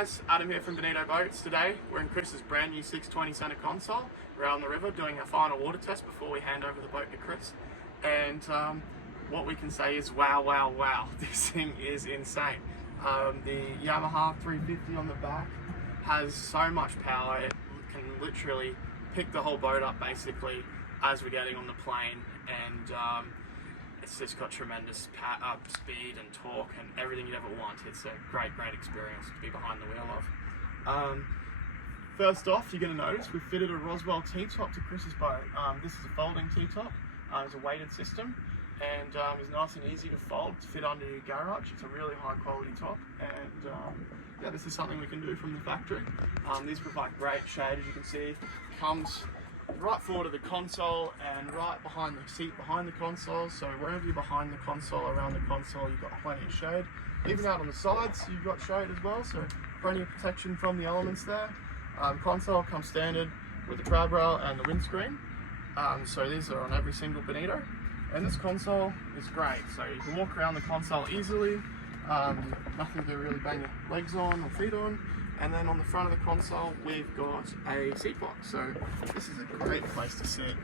guys, Adam here from Bonito Boats. Today we're in Chris's brand new 620 center console. We're out on the river doing our final water test before we hand over the boat to Chris. And what we can say is wow, wow, wow. This thing is insane. The Yamaha 350 on the back has so much power. It can literally pick the whole boat up basically as we're getting on the plane, and it's just got tremendous speed and torque and everything you'd ever want. It's a great experience to be behind the wheel of. First off, you're going to notice we've fitted a Roswell T-top to Chris's boat. This is a folding T-top. It's a weighted system, and it's nice and easy to fold to fit under your garage. It's a really high quality top, and yeah, this is something we can do from the factory. These provide great shade, as you can see. Comes right forward of the console and right behind the seat behind the console, so wherever you're behind the console, around the console, you've got plenty of shade. Even out on the sides you've got shade as well, so plenty of protection from the elements there. Console comes standard with the crab rail and the windscreen, so these are on every single Bonito, and this console is great, so you can walk around the console easily, nothing to really bang your legs on or feet on. And then on the front of the console, we've got a seat box. So this is a great place to sit,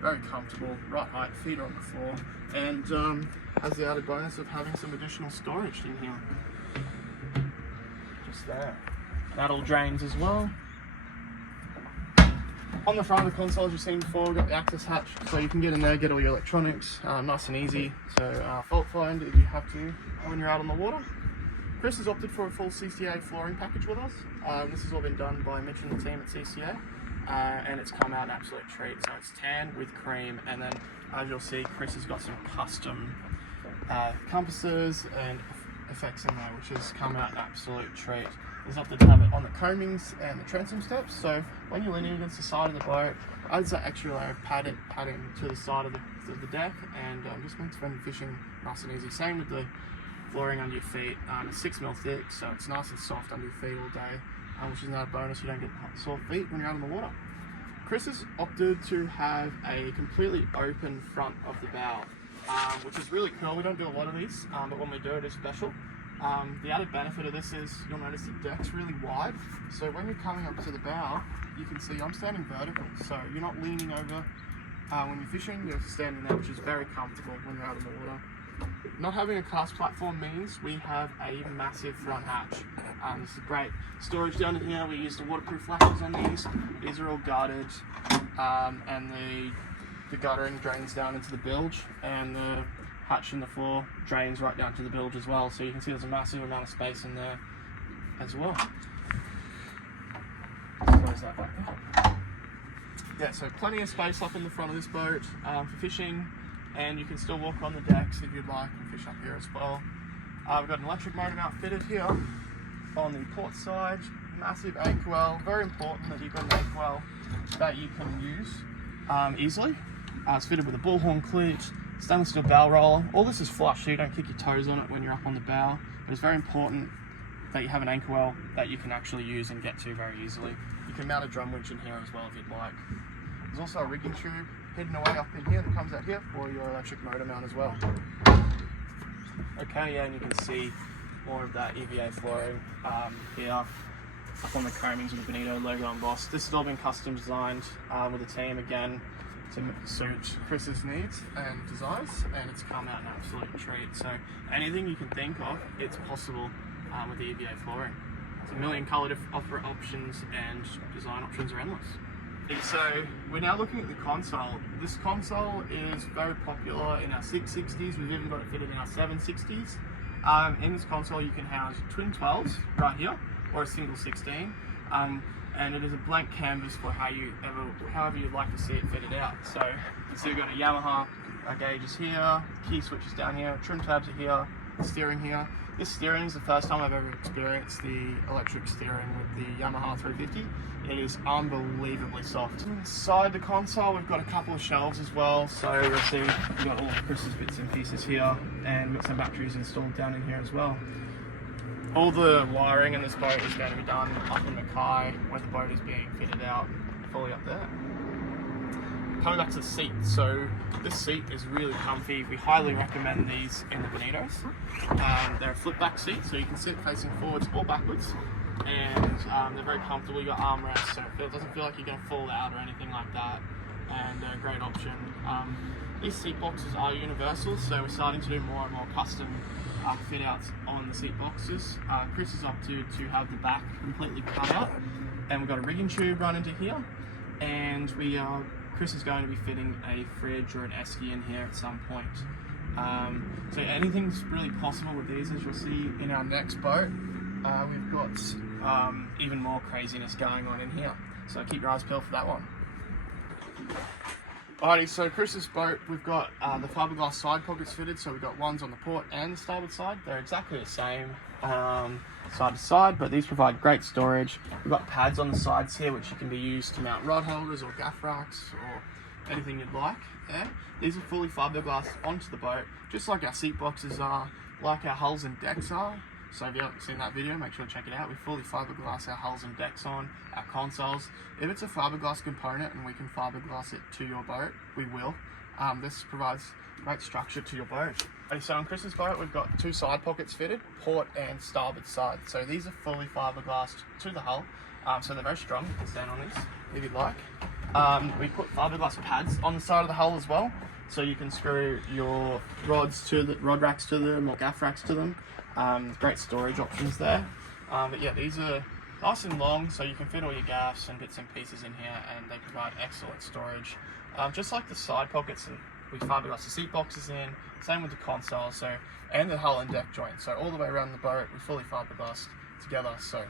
very comfortable, right height, feet are on the floor, and has the added bonus of having some additional storage in here. Just there. That all drains as well. On the front of the console, as you've seen before, we've got the access hatch, so you can get in there, get all your electronics, nice and easy. So fault find if you have to when you're out on the water. Chris has opted for a full CCA flooring package with us. This has all been done by Mitch and the team at CCA, and it's come out an absolute treat. So it's tan with cream, and then as you'll see, Chris has got some custom compasses and effects in there, which has come out an absolute treat. He's opted to have it on the coamings and the transom steps, so when you're leaning against the side of the boat, adds that extra layer of padding to the side of the deck, and just makes when fishing nice and easy. Same with the flooring under your feet. It's 6mm thick, so it's nice and soft under your feet all day, which is another bonus. You don't get sore feet when you're out in the water. Chris has opted to have a completely open front of the bow, which is really cool. We don't do a lot of these, but when we do, it is special. The added benefit of this is you'll notice the deck's really wide, so when you're coming up to the bow, you can see I'm standing vertical, so you're not leaning over when you're fishing, you're standing there, which is very comfortable when you're out in the water. Not having a cast platform means we have a massive front hatch. This is great storage down in here. We use the waterproof flashes on these. These are all guarded, and the guttering drains down into the bilge, and the hatch in the floor drains right down to the bilge as well. So you can see there's a massive amount of space in there as well. Close that back there. Yeah, so plenty of space up in the front of this boat for fishing. And you can still walk on the decks if you'd like and fish up here as well. We've got an electric motor mount fitted here on the port side. Massive anchor well. Very important that you've got an anchor well that you can use easily. It's fitted with a bullhorn cleat, stainless steel bow roller. All this is flush, so you don't kick your toes on it when you're up on the bow. But it's very important that you have an anchor well that you can actually use and get to very easily. You can mount a drum winch in here as well if you'd like. There's also a rigging tube hidden away up in here that comes out here for your electric motor mount as well. Okay, yeah, and you can see more of that EVA flooring here up on the coamings with the Bonito logo embossed. This has all been custom designed with the team again to suit Chris's needs and desires, and it's come out an absolute treat. So anything you can think of, it's possible with the EVA flooring. There's a million colour options, and design options are endless. So we're now looking at the console. This console is very popular in our 660s. We've even got it fitted in our 760s. In this console you can house twin 12s right here, or a single 16. And it is a blank canvas for however you'd like to see it fitted out. So you can see we've got a Yamaha gauges here, key switches down here, trim tabs are here, steering here. This steering is the first time I've ever experienced the electric steering with the Yamaha 350. It is unbelievably soft. Inside the console we've got a couple of shelves as well, so you'll see we've got all of Chris's bits and pieces here, and we've got some batteries installed down in here as well. All the wiring in this boat is going to be done up in the kai where the boat is being fitted out, fully up there. Coming back to the seat, so this seat is really comfy. We highly recommend these in the Bonitos. They're a flip back seat, so you can sit facing forwards or backwards. and they're very comfortable. You got armrests, so it doesn't feel like you're going to fall out or anything like that, and a great option. These seat boxes are universal, so we're starting to do more and more custom fit outs on the seat boxes. Chris is up to have the back completely cut out, and we've got a rigging tube run into here, and Chris is going to be fitting a fridge or an esky in here at some point. So anything's really possible with these, as you'll see in our next boat. We've got even more craziness going on in here, so keep your eyes peeled for that one. Alrighty, so Chris's boat, we've got the fiberglass side pockets fitted, so we've got ones on the port and the starboard side. They're exactly the same side to side, but these provide great storage. We've got pads on the sides here which can be used to mount rod holders or gaff racks or anything you'd like. Yeah. These are fully fiberglass onto the boat, just like our seat boxes are, like our hulls and decks are. So if you haven't seen that video, make sure to check it out. We fully fiberglass our hulls and decks on, our consoles. If it's a fiberglass component and we can fiberglass it to your boat, we will. This provides great structure to your boat. Okay, so on Chris's boat, we've got two side pockets fitted, port and starboard side. So these are fully fiberglassed to the hull, so they're very strong. You can stand on these if you'd like. We put fiberglass pads on the side of the hull as well, so you can screw your rods to the rod racks to them or gaff racks to them. Great storage options there. But yeah, these are nice and long, so you can fit all your gaffs and bits and pieces in here, and they provide excellent storage. Just like the side pockets, and we fiberglass the seat boxes in, same with the console, and the hull and deck joint. So all the way around the boat, we fully fiberglassed together. So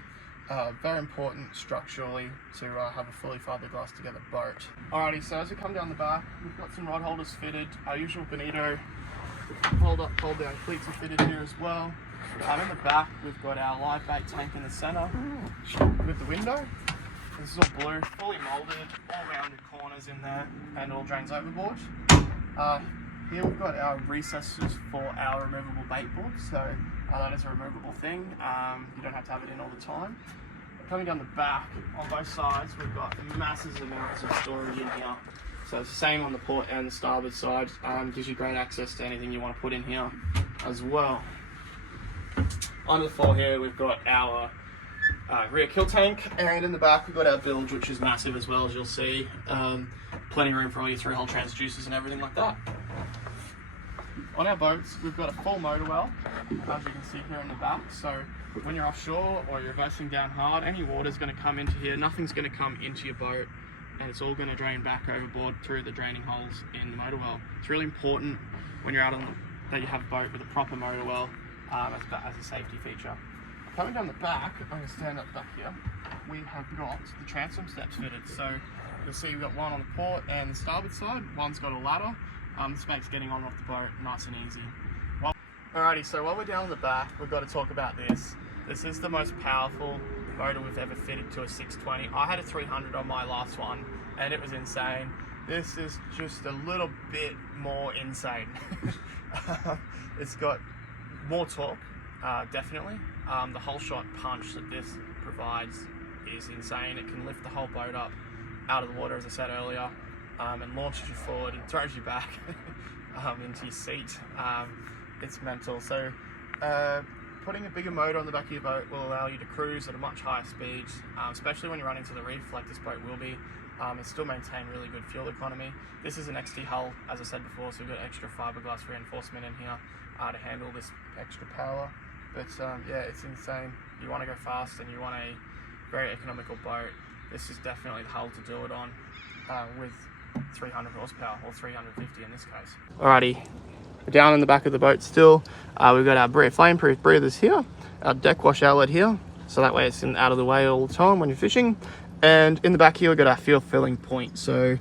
very important structurally to have a fully fiberglass together boat. Alrighty, so as we come down the back, we've got some rod holders fitted. Our usual Bonito hold down cleats are fitted here as well. In the back, we've got our live bait tank in the center with the window. This is all blue, fully molded, all rounded corners in there, and all drains overboard. Here we've got our recesses for our removable bait board, so that is a removable thing. You don't have to have it in all the time. Coming down the back, on both sides, we've got massive amounts of storage in here. So it's the same on the port and the starboard side. Gives you great access to anything you want to put in here as well. On the floor here, we've got our rear kill tank, and in the back we've got our bilge, which is massive as well, as you'll see. Plenty of room for all your 3-hole transducers and everything like that. On our boats, we've got a full motor well, as you can see here in the back. So when you're offshore or you're reversing down hard, any water's going to come into here. Nothing's going to come into your boat, and it's all going to drain back overboard through the draining holes in the motor well. It's really important when you're out on that you have a boat with a proper motor well as a safety feature. Coming down the back, I'm going to stand up back here, we have got the transom steps fitted. So you'll see we've got one on the port and the starboard side, one's got a ladder. This makes getting on and off the boat nice and easy. Alrighty, so while we're down the back, we've got to talk about this. This is the most powerful motor we've ever fitted to a 620. I had a 300 on my last one, and it was insane. This is just a little bit more insane. It's got more torque, definitely. The whole shot punch that this provides is insane. It can lift the whole boat up out of the water, as I said earlier, and launches you forward and throws you back into your seat. It's mental. So putting a bigger motor on the back of your boat will allow you to cruise at a much higher speed, especially when you're running to the reef like this boat will be, and still maintain really good fuel economy. This is an XT hull, as I said before, so we've got extra fiberglass reinforcement in here to handle this extra power. But yeah, it's insane. You want to go fast and you want a very economical boat, this is definitely the hull to do it on, with 300 horsepower, or 350 in this case. Alrighty, down in the back of the boat still, we've got our flame-proof breathers here, our deck wash outlet here, so that way it's out of the way all the time when you're fishing. And in the back here, we've got our fuel filling point. So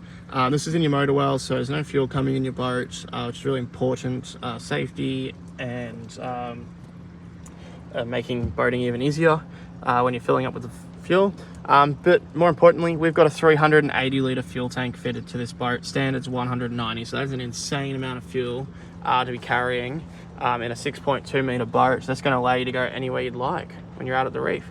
this is in your motor well, so there's no fuel coming in your boat, which is really important. Safety and making boating even easier when you're filling up with the fuel. But more importantly, we've got a 380 litre fuel tank fitted to this boat. Standard's 190, so that's an insane amount of fuel to be carrying in a 6.2 metre boat. So that's going to allow you to go anywhere you'd like when you're out at the reef.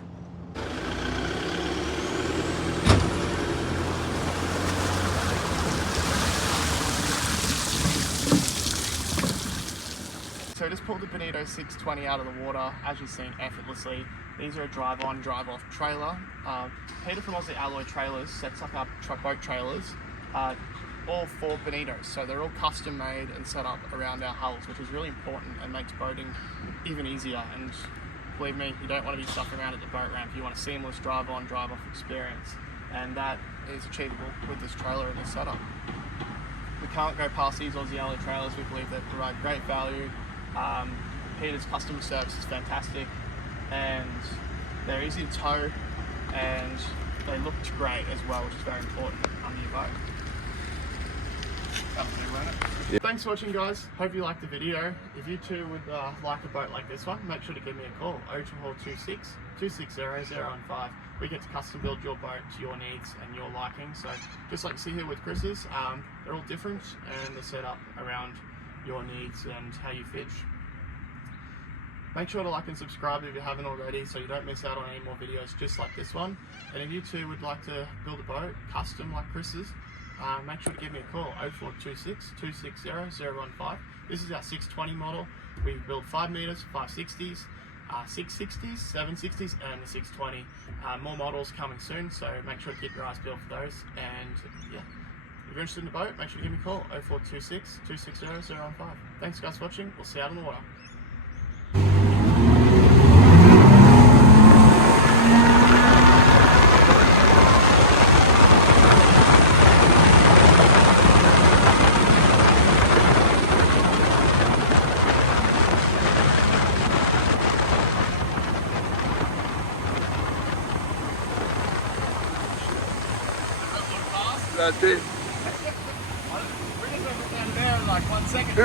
so I just pulled the Bonito 620 out of the water, as you've seen, effortlessly. These are a drive-on, drive-off trailer. Peter from Aussie Alloy Trailers sets up our boat trailers, all for Bonitos. So they're all custom made and set up around our hulls, which is really important and makes boating even easier. And believe me, you don't want to be stuck around at the boat ramp. You want a seamless drive-on, drive-off experience. And that is achievable with this trailer and this setup. We can't go past these Aussie Alloy trailers. We believe they provide great value. Peter's customer service is fantastic, and they're easy to tow, and they look great as well, which is very important under your boat. Yeah. Thanks for watching, guys. Hope you liked the video. If you too would like a boat like this one, make sure to give me a call, 0226 260 015. We get to custom build your boat to your needs and your liking. So just like you see here with Chris's, they're all different and they're set up around your needs and how you fish. Make sure to like and subscribe if you haven't already, so you don't miss out on any more videos just like this one. And if you too would like to build a boat custom like Chris's, make sure to give me a call, 0426 260 015. This is our 620 model. We build 5 meters, 560s, 660s, 760s, and the 620. More models coming soon, so make sure to keep your eyes peeled for those. And yeah, if you're interested in the boat, make sure to give me a call, 0426 260 015. Thanks guys for watching. We'll see you out on the water. That's it. We're just down there in like 1 second.